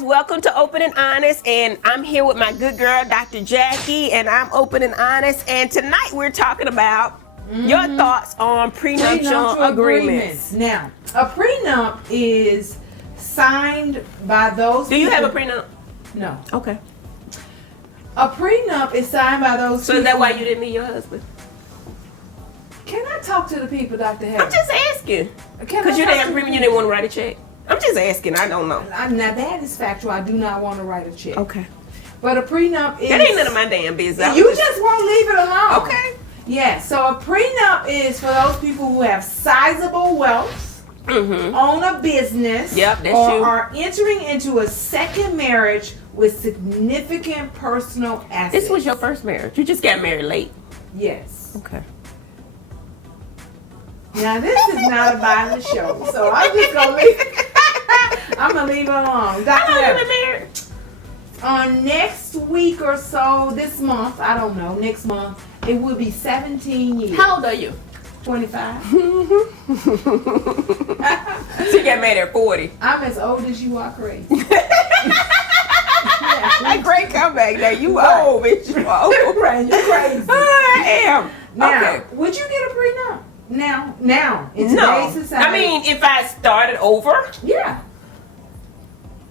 Welcome to Open and Honest, and I'm here with my good girl, Dr. Jackie, and I'm open and honest, and tonight we're talking about your thoughts on prenuptial agreements. Now, a prenup is signed by those Do you have a prenup? No. Okay. A prenup is signed by those So people. is that why you didn't meet your husband? Can I talk to the people, Dr. Heather? I'm just asking. Because you didn't have a prenup, you didn't want to write a check? I'm just asking. I don't know. Now that is factual. I do not want to write a check. Okay. But a prenup is... That ain't none of my damn business. You just won't leave it alone. Okay. Yeah, so a prenup is for those people who have sizable wealth, own a business, Yep, that's or you. are entering into a second marriage with significant personal assets. This was your first marriage. You just got married late. Yes. Okay. Now this is not a violent show, so I'm just gonna leave. I'm gonna leave it alone. How long you been married? On next week or so, this month, I don't know, next month, it will be 17 years. How old are you? 25. So you got married at 40. I'm as old as you are crazy. A great comeback. Now you Right. old, bitch. You old. You're crazy. I am. Now, Okay. would you get a prenup? Now, in No. today's society. I mean, if I started over, yeah.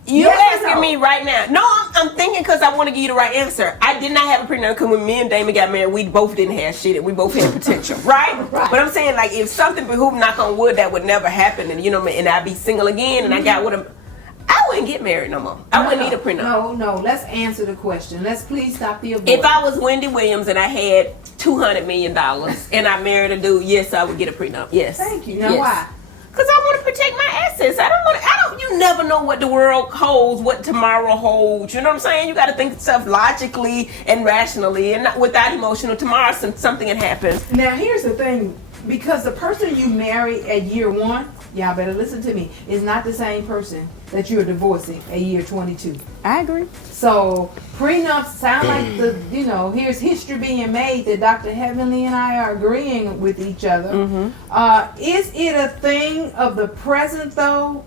you Yes or asking no? me right now. No, I'm thinking because I want to give you the right answer. I did not have a prenup because when me and Damon got married, we both didn't have shit and we both had potential, right? Right. But I'm saying, like, if something behooved, knock on wood, that would never happen, and you know, and I'd be single again, and I got with him, I wouldn't get married no more. I wouldn't need a prenup. No, let's answer the question. Let's please stop the avoidance. If I was Wendy Williams and I had $200 million and I married a dude, yes, I would get a prenup. Yes. Thank you. Now Yes. why? Because I want to protect my assets. You never know what the world holds, what tomorrow holds. You know what I'm saying? You got to think stuff logically and rationally and not without emotional. Tomorrow something can happen. Now here's the thing. Because the person you marry at year 1, y'all better listen to me, is not the same person that you're divorcing at year 22. I agree. So prenups sound like here's history being made that Dr. Heavenly and I are agreeing with each other. Is it a thing of the present though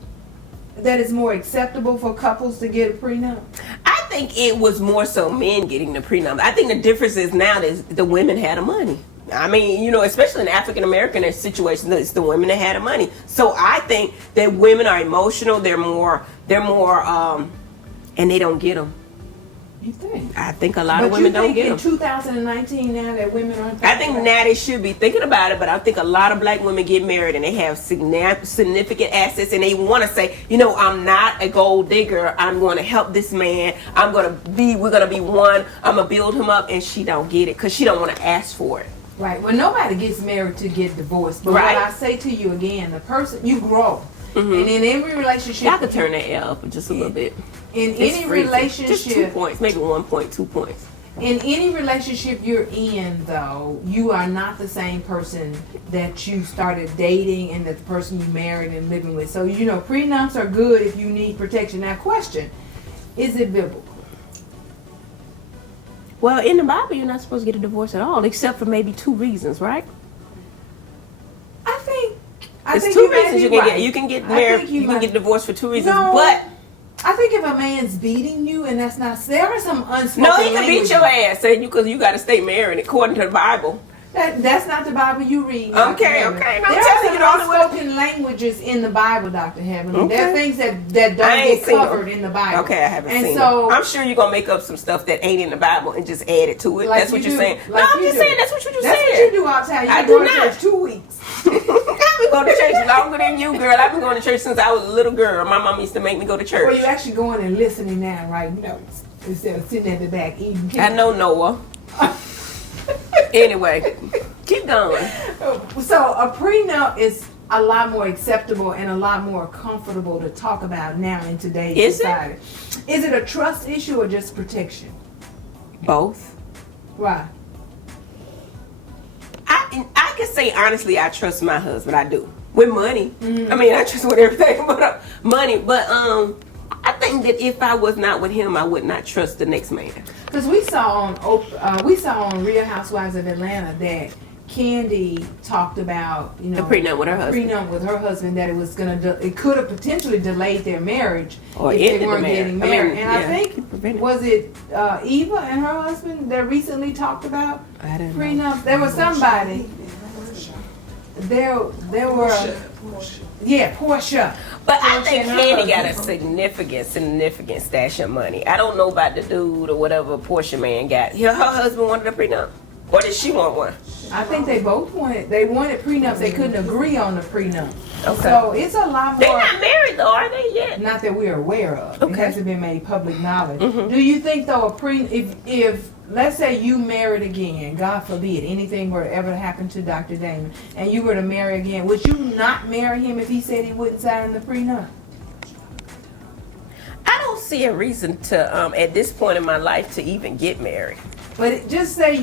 that is more acceptable for couples to get a prenup? I think it was more so men getting the prenup. I think the difference is now that the women had the money. I mean, especially in African American situations, it's the women that had the money. So I think that women are emotional. They're more, and they don't get them. You think? I think a lot of women don't get them. in 2019 now that women aren't. I think now they should be thinking about it, but I think a lot of black women get married and they have significant assets, and they want to say, I'm not a gold digger. I'm going to help this man. We're going to be one. I'm going to build him up, and she don't get it because she don't want to ask for it. Right. Well, nobody gets married to get divorced. But Right. what I say to you again, the person you grow, and in every relationship, Y'all could turn that air up just a little bit. in It's any freezing. relationship, Just 2 points, maybe 1 point, 2 points. in any relationship you're in, though, you are not the same person that you started dating and that the person you married and living with. So prenups are good if you need protection. Now, question: is it biblical? Well, in the Bible, you're not supposed to get a divorce at all, except for maybe 2 reasons, right? I think There's 2 reasons you can right. get. You can get I married. think You can might- get divorced for 2 reasons. No. But I think if a man's beating you and that's not, there are some unspoken no, he can language. beat your ass, saying because you got to stay married according to the Bible. That's not the Bible you read. Okay, Dr. Heaven. okay. No, I'm There telling are you, some the only way- unspoken languages in the Bible, Dr. Heaven. Okay. There are things that I don't ain't get seen covered them. in the Bible. Okay, I haven't and seen so, them. I'm sure you're going to make up some stuff that ain't in the Bible and just add it to it. Like That's what you you're do. saying. Like No, I'm you just do. saying that's what you just That's said. what you do all the time. I You do go to not. church 2 weeks. I've been going to church longer than you, girl. I've been going to church since I was a little girl. My mom used to make me go to church. Or you actually going and listening now and writing notes instead of sitting at the back eating I cake. know Noah. Anyway, keep going. So a prenup is a lot more acceptable and a lot more comfortable to talk about now in today's society. Is it a trust issue or just protection? Both. Why? I can say honestly, I trust my husband. I do with money. I mean, I trust with everything, but money. But I think that if I was not with him, I would not trust the next man. Because we saw on Real Housewives of Atlanta that Candy talked about, you know, the prenup with her husband. Prenup with her husband, that it was it could have potentially delayed their marriage or if they weren't getting married. I think it. Was it Eva and her husband that recently talked about prenup? There was somebody. There were. Yeah, Portia. But I think Candy got a significant stash of money. I don't know about the dude or whatever Portia man got. Her husband wanted a prenup. Or did she want one? I think they both wanted prenups. They couldn't agree on the prenup. Okay. So it's a lot more. They're not married though, are they yet? Not that we're aware of. Okay. It hasn't been made public knowledge. Do you think though if let's say you married again, God forbid anything were to ever happen to Dr. Damon, and you were to marry again, would you not marry him if he said he wouldn't sign the prenup? I don't see a reason to at this point in my life to even get married. But just say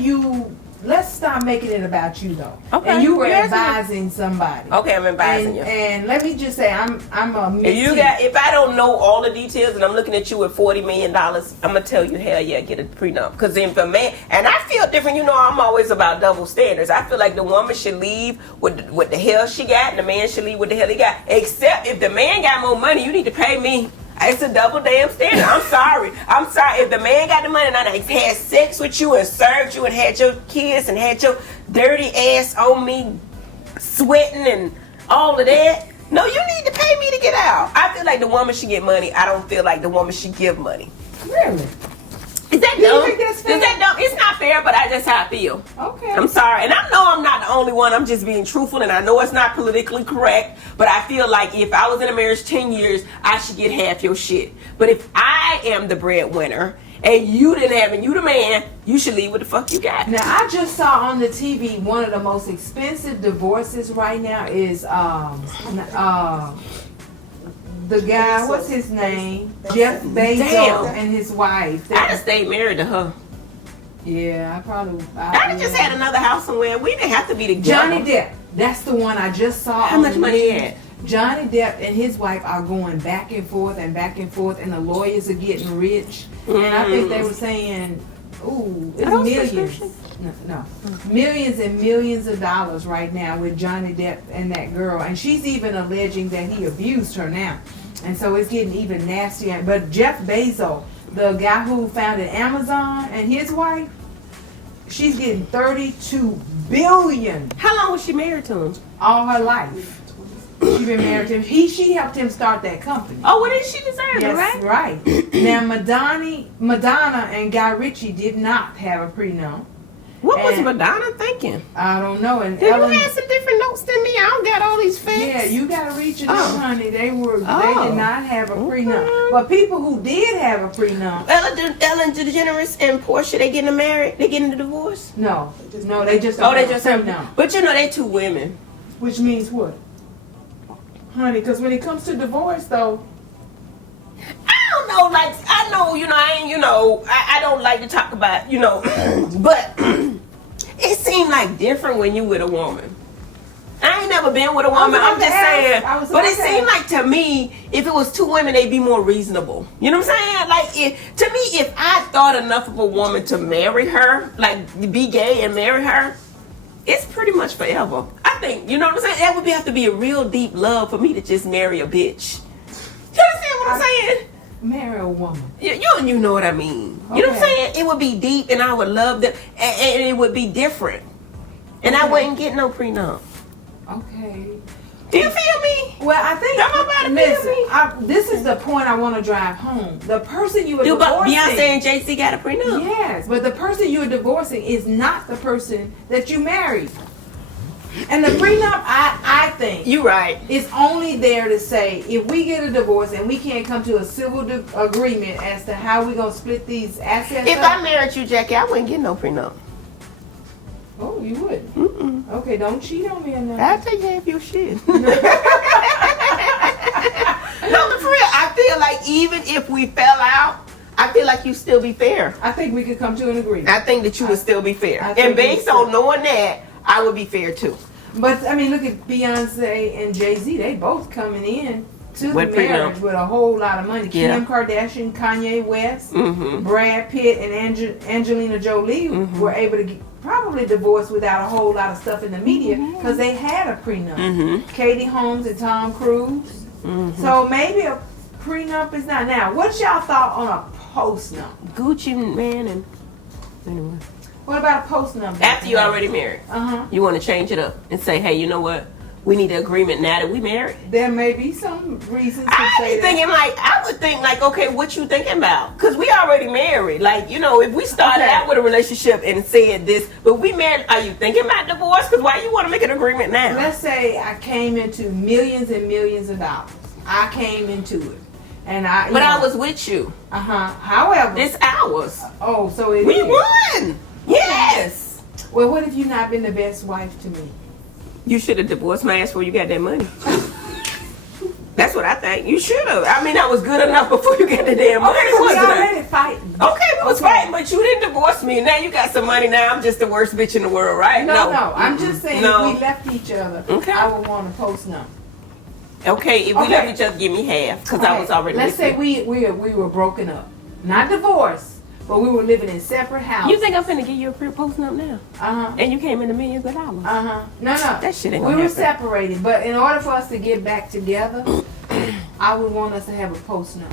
let's stop making it about you though. Okay. And you were advising somebody. Okay, I'm advising you. And let me just say, I'm a mentee. If I don't know all the details and I'm looking at you with $40 million, I'm gonna tell you, hell yeah, get a prenup. Because if a man, and I feel different, you know, I'm always about double standards. I feel like the woman should leave with the hell she got, and the man should leave with the hell he got. Except if the man got more money, you need to pay me. It's a double damn standard. I'm sorry. If the man got the money and I had sex with you and served you and had your kids and had your dirty ass on me sweating and all of that, no, you need to pay me to get out. I feel like the woman should get money. I don't feel like the woman should give money. Really? Is that dumb? You think that's fair? Is that dumb? It's not fair, but that's how I feel. Okay. I'm sorry. And I know I'm not the only one. I'm just being truthful, and I know it's not politically correct, but I feel like if I was in a marriage 10 years, I should get half your shit. But if I am the breadwinner and you didn't have, and you the man, you should leave what the fuck you got. Now, I just saw on the TV one of the most expensive divorces right now is the guy, what's his name? Jeff Bezos and his wife. I'd have stayed married to her. Yeah, I probably. I'd have just had another house somewhere. We didn't have to be together. Johnny Depp. That's the one I just saw. How much money he had? Johnny Depp and his wife are going back and forth, and the lawyers are getting rich. And I think they were saying, ooh, it's millions. No. Millions and millions of dollars right now with Johnny Depp and that girl. And she's even alleging that he abused her now. And so it's getting even nastier. But Jeff Bezos, the guy who founded Amazon, and his wife, she's getting $32 billion. How long was she married to him? All her life. She's been married to him. She helped him start that company. Oh, well, then she deserved it, Yes, right? right. Now, Madonna and Guy Ritchie did not have a prenup. What was Madonna thinking? I don't know. And you had some different notes than me. I don't got all these facts. Yeah, you gotta reach it up, honey. They did not have a prenup. But people who did have a prenup. Ellen DeGeneres and Portia, they getting married? They getting a divorce? No, they just they just have prenup. But you know, they two women. Which means what? Honey, because when it comes to divorce, though, I don't know. Like I know, I don't like to talk about, but it seemed like different when you with a woman. I ain't never been with a woman. I'm just saying. But it seemed like to me, if it was two women, they'd be more reasonable. You know what I'm saying? Like, to me, if I thought enough of a woman to marry her, like be gay and marry her, it's pretty much forever. I think, you know what I'm saying? That would have to be a real deep love for me to just marry a bitch. You understand what I'm saying? Marry a woman. You know what I mean. Okay. You know what I'm saying? It would be deep, and I would love them, and it would be different. And I wouldn't get no prenup. Okay. Do you feel me? Well, I think this is the point I want to drive home. The person you are divorcing. Beyonce and Jay-Z got a prenup. Yes, but the person you are divorcing is not the person that you married. And the prenup, I think, you're right, is only there to say if we get a divorce and we can't come to a civil agreement as to how we're gonna split these assets. If I married you, Jackie, I wouldn't get no prenup. Oh. No, you wouldn't. Mm-mm. Okay, don't cheat on me or nothing. I'll take half your shit. No, but for real, I feel like even if we fell out, I feel like you still be fair. I think we could come to an agreement. I think that you would still be fair. I think And based on knowing that, I would be fair too. But I mean, look at Beyonce and Jay-Z. They both coming in to With the marriage prenup. with a whole lot of money. Yeah. Kim Kardashian, Kanye West, Mm-hmm. Brad Pitt, and Angelina Jolie were able to probably divorce without a whole lot of stuff in the media because they had a prenup. Mm-hmm. Katie Holmes and Tom Cruise. Mm-hmm. So maybe a prenup is not. Now, what's y'all thought on a postnup? Gucci man and anyway. What about a postnup? After you already married, you want to change it up and say, hey, you know what? We need an agreement now that we married. There may be some reasons to I say be thinking I would think okay, what you thinking about? Because we already married. Like, if we started out with a relationship and said this, but we married, are you thinking about divorce? Because why you want to make an agreement now? Let's say I came into millions and millions of dollars. I came into it. And I was with you. However. It's ours. Oh, so it We is. won. Yes. Well, what if you not been the best wife to me? You should have divorced my ass before you got that money. That's what I think. You should have. I mean, that was good enough before you got the damn money. Okay, we wasn't it? already fighting. Okay, we was fighting, but you didn't divorce me. Now you got some money. Now I'm just the worst bitch in the world, right? No. I'm just saying No. if we left each other, Okay. I would want a postnup. Okay, if we Okay. left each other, give me half because I was already. Let's say we were broken up, not divorced, but we were living in separate houses. You think I'm finna give you a free postnup now? And you came in the millions of dollars. No. That shit ain't We gonna were happen. separated, but in order for us to get back together, I would want us to have a postnup.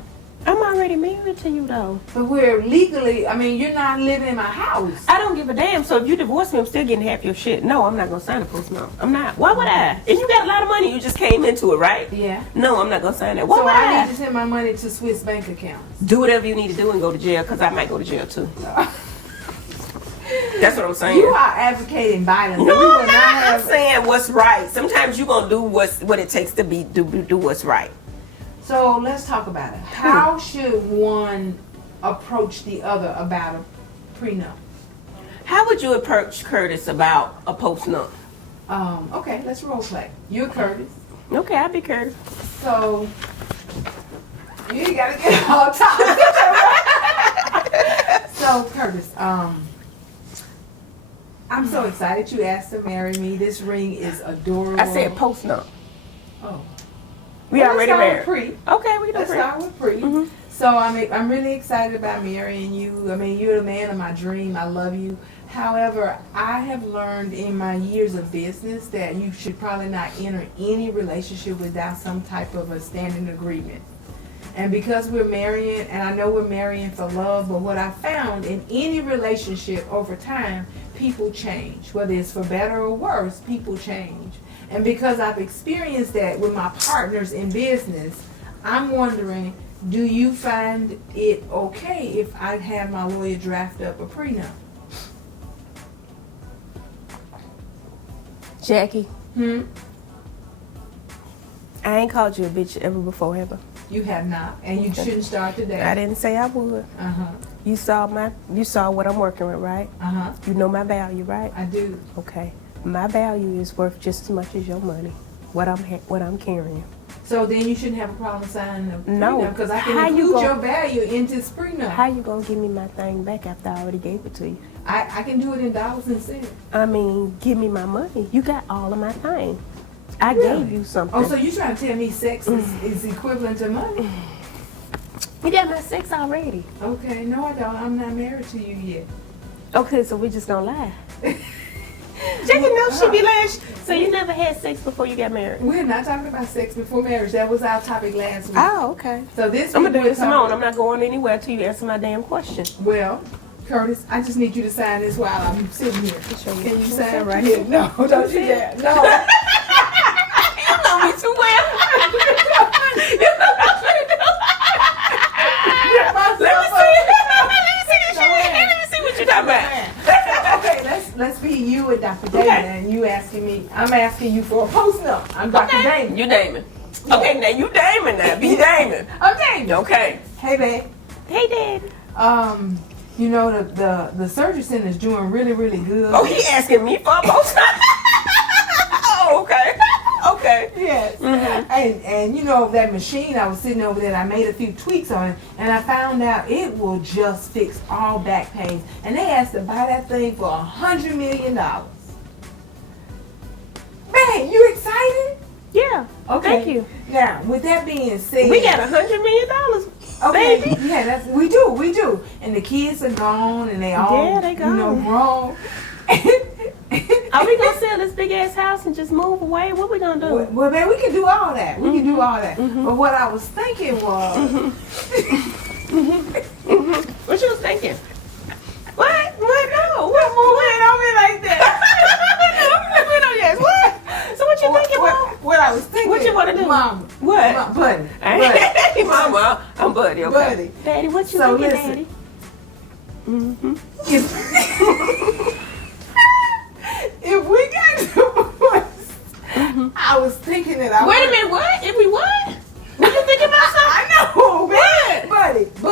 I'm already married to you though. But we're legally, you're not living in my house. I don't give a damn. So if you divorce me, I'm still getting half your shit. No, I'm not gonna sign a postnup. I'm not. Why would I? And you got a lot of money. You just came into it, right? Yeah. No, I'm not gonna sign that. Why So would I I? need to send my money to Swiss bank accounts. Do whatever you need to do and go to jail because I might go to jail too. That's what I'm saying. You are advocating violence. No, We will I'm not. I'm have- saying what's right. Sometimes you're gonna do what it takes to do what's right. So let's talk about it. How should one approach the other about a prenup? How would you approach Curtis about a postnup? Okay, let's role play. You're Curtis. Okay, I'll be Curtis. So you ain't gotta get all top. So Curtis, I'm so excited you asked to marry me. This ring is adorable. I said postnup. Oh. We Well, already let's start married. with pre. Okay, we Let's don't start with pre. Mhm. So I'm really excited about marrying you. You're the man of my dream. I love you. However, I have learned in my years of business that you should probably not enter any relationship without some type of a standing agreement. And because we're marrying, and I know we're marrying for love, but what I found in any relationship over time, people change. Whether it's for better or worse, people change. And because I've experienced that with my partners in business, I'm wondering, do you find it okay if I have my lawyer draft up a prenup? Jackie, I ain't called you a bitch ever before, have I? You have not, and you shouldn't start today. I didn't say I would. You saw what I'm working with, right? You know my value, right? I do. Okay. My value is worth just as much as your money. What I'm carrying. So then you shouldn't have a problem signing a prenup. No. Because I How can you include gon- your value into this prenup. How you gonna give me my thing back after I already gave it to you? I can do it in dollars and cents. I mean, give me my money. You got all of my thing. I Really? gave you something. Oh, so you trying to tell me sex is equivalent to money? You got my sex already. Okay, no I don't. I'm not married to you yet. Okay, so we just gonna lie. Jackie knows she be lying. So you never had sex before you got married? We're not talking about sex before marriage. That was our topic last week. Oh, okay. So this I'm gonna week do we're this alone. talking- I'm not going anywhere till you answer my damn question. Well, Curtis, I just need you to sign this while I'm sitting here. Show you. Can you sign Okay. right here? No, don't you dare. No. You know me too well. You know what I'm gonna do. Let me see. Let me see what you talking about. Okay, let's be you and Dr. Damon, and you asking me. I'm asking you for a postnup. I'm Dr. Damon. You Damon. Okay, now you Damon now. Be Damon. I'm Damon. Okay. Hey, babe. Hey, Dad. You know, the surgery center is doing really, really good. Oh, he asking me for a post. Oh, okay. Okay. Yes. Mm-hmm. And you know, that machine, I was sitting over there and I made a few tweaks on it, and I found out it will just fix all back pains. And they asked to buy that thing for $100 million. Man, you excited? Yeah. Okay. Thank you. Now, with that being said, We got $100 million. okay, Baby. yeah, we do. And the kids are gone, and they all, they you know, gone. grown. Are we gonna sell this big ass house and just move away? What we gonna do? Well, man, we can do all that. We can do all that. Mm-hmm. But what I was thinking was, What you was thinking? What? What? No. what moving on me like that? Yes. What? So what you thinking? What I was thinking. What you wanna do? Mama. What? Buddy. Hey, Mama, I'm Buddy. Okay. Buddy. Daddy, what you So thinking, listen. Daddy? Mm-hmm. If we got divorced, I was thinking that I Wait a would- minute. What? If we what? What you thinking about something? I know, man. Buddy. I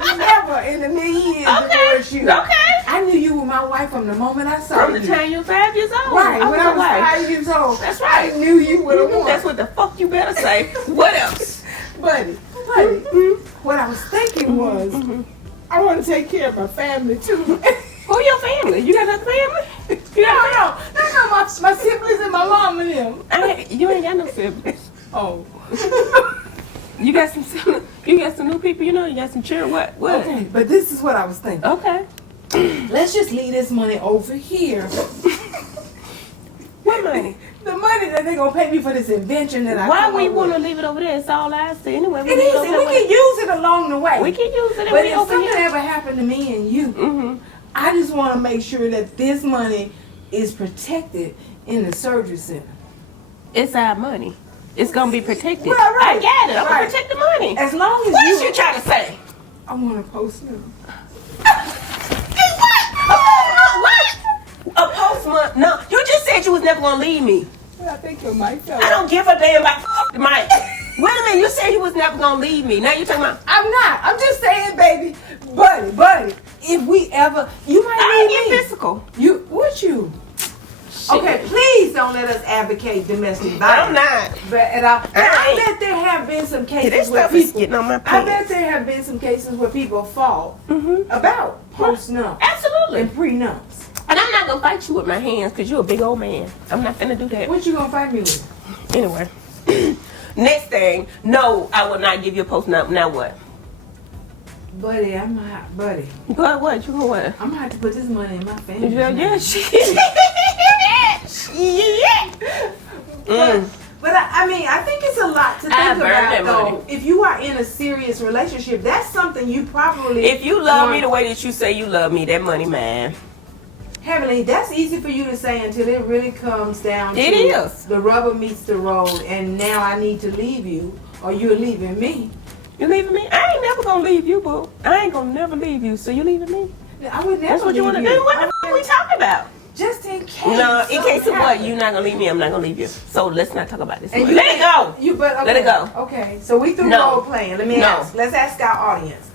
would never in a million years divorce you. Okay. I knew you were my wife from the moment I saw From the you. time you're 5 years old. Right, when I was away. 5 years old. That's right. I knew you would have won. That's what the fuck you better say. What else? Buddy, what I was thinking was, I want to take care of my family too. Who your family? You got a family? You got No, my siblings and my mom and them. You ain't got no siblings. Oh. You got some siblings? You got some new people? You know, you got some children? What? Okay, but this is what I was thinking. Okay. Let's just leave this money over here. What money? The money that they're going to pay me for this invention that I Why come we up want to with. leave it over there? It's all I see. Anyway, It is, and we can use it along the way. We can use it. But We if over something here. ever happened to me and you, Mm-hmm. I just want to make sure that this money is protected in the surgery center. It's our money. It's gonna be protected. Right. I got it. I'm Right. gonna protect the money. As long as What you, is you trying to say? I want to post them. What? A postman? No, you just said you was never gonna leave me. I think your mic fell I don't give a damn about the mic. Wait a minute, you said you was never gonna leave me. Now you talking about I'm not. I'm just saying, baby, buddy. If we ever, you might I need ain't me. get physical. You would you? Shit. Okay, please don't let us advocate domestic violence. I'm not. But and I I ain't. bet there have been some This cases where stuff is people. getting on my I pants. bet there have been some cases where people fought Mm-hmm. about postnups Absolutely. and prenups. And I'm not gonna fight you with my hands because you're a big old man. I'm not gonna do that. What you gonna fight me with? Anyway. Next thing, no, I will not give you a postnup. Now what? Buddy, I'm not, buddy. But what? You gonna what? I'm gonna have to put this money in my family. Yeah, shit. But I mean, I think it's a lot to think I burn that about, though. money. If you are in a serious relationship, that's something you probably. If you love me the way that you say you love me, that money mine. Heavenly, that's easy for you to say until it really comes down to It is. the rubber meets the road, and now I need to leave you, or you're leaving me. You leaving me? I ain't never gonna leave you, boo. I ain't gonna never leave you. So you leaving me? I would never That's what you leave wanna do? What the f are we talking about? Just in case. No, in case of something what? happens. You're not gonna leave me. I'm not gonna leave you. So let's not talk about this. And Let it go. You but okay. Let it go. Okay, so we through No. role playing. Let me No. ask. Let's ask our audience.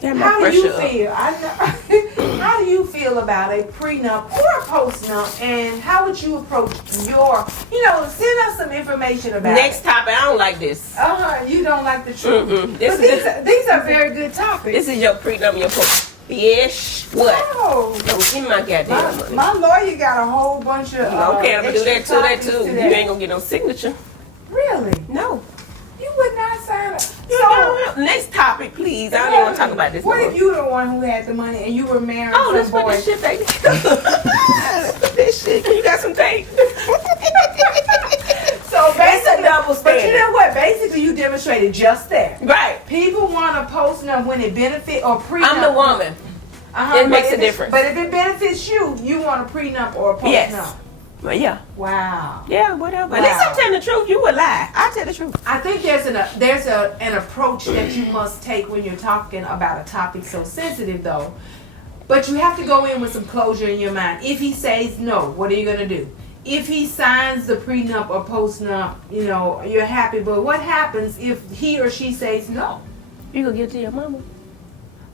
Damn, my How do you pressure up. feel? I know. How do you feel about a prenup or a postnup, and how would you approach your? Send us some information about Next it. topic. I don't like this. You don't like the truth. Mm-mm. But these are very good topics. This is your prenup, your post. Bitch. What? Oh, No, give me my goddamn money. my lawyer got a whole bunch of. Okay, I'm gonna do that extra too. That copies too. to You that. ain't gonna get no signature. Really? No. You would not sign up. Next topic, please. I don't even want to talk about this. What no if more. you the one who had the money and you were married Oh, to let's some put boy? this shit back. This shit. You got some tape? So basically, It's a double but you standard. know what? Basically, you demonstrated just that. Right. People want a postnup when it benefit or prenup. I'm the woman. It makes a difference. But if it benefits you, you want a prenup or a postnup. Yes. Well, yeah. Wow. Yeah, whatever. Wow. At least I'm telling the truth. You would lie. I tell the truth. I think there's an approach that you must take when you're talking about a topic so sensitive, though. But you have to go in with some closure in your mind. If he says no, what are you gonna do? If he signs the prenup or postnup, you're happy. But what happens if he or she says no? You gonna give it to your mama?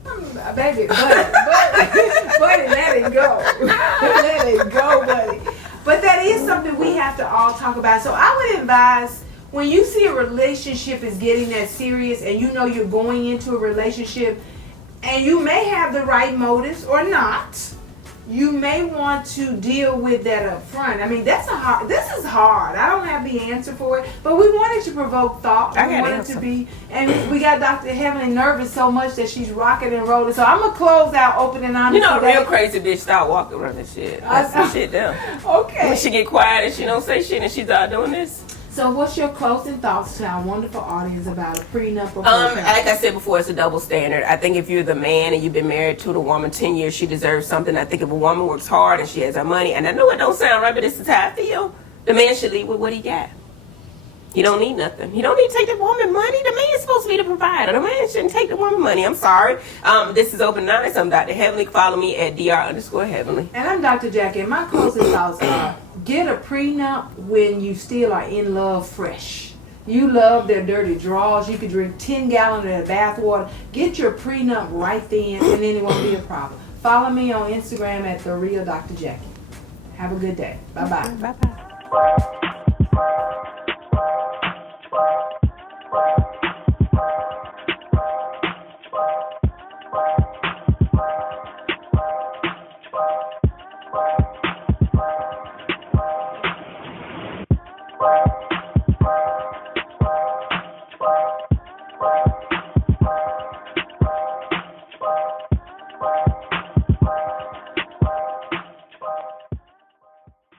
Baby, buddy, let it go. Let it go, buddy. But that is something we have to all talk about. So I would advise, when you see a relationship is getting that serious and you know you're going into a relationship and you may have the right motives or not, you may want to deal with that up front. I mean, this is hard. I don't have the answer for it, but we wanted to provoke thought. We wanted to be, and we got Dr. Heavenly nervous so much that she's rocking and rolling. So I'm going to close out open and honest. You know, a real crazy bitch start walking around this shit. That's the shit down. Okay. When she get quiet and she don't say shit and she's out doing this. So what's your closing thoughts to our wonderful audience about a prenup or postnup? Like I said before, it's a double standard. I think if you're the man and you've been married to the woman 10 years, she deserves something. I think if a woman works hard and she has her money, and I know it don't sound right, but this is how I feel, the man should leave with what he got. He don't need nothing. He don't need to take the woman money. The man is supposed to be the provider. The man shouldn't take the woman money. I'm sorry. This is Open and Honest. I'm Dr. Heavenly. Follow me at Dr_Heavenly. And I'm Dr. Jackie. And my closing thoughts are, get a prenup when you still are in love fresh. You love their dirty drawers. You could drink 10 gallons of their bath water. Get your prenup right then, and then it won't be a problem. Follow me on Instagram at The Real Dr. Jackie. Have a good day. Bye-bye. Bye-bye.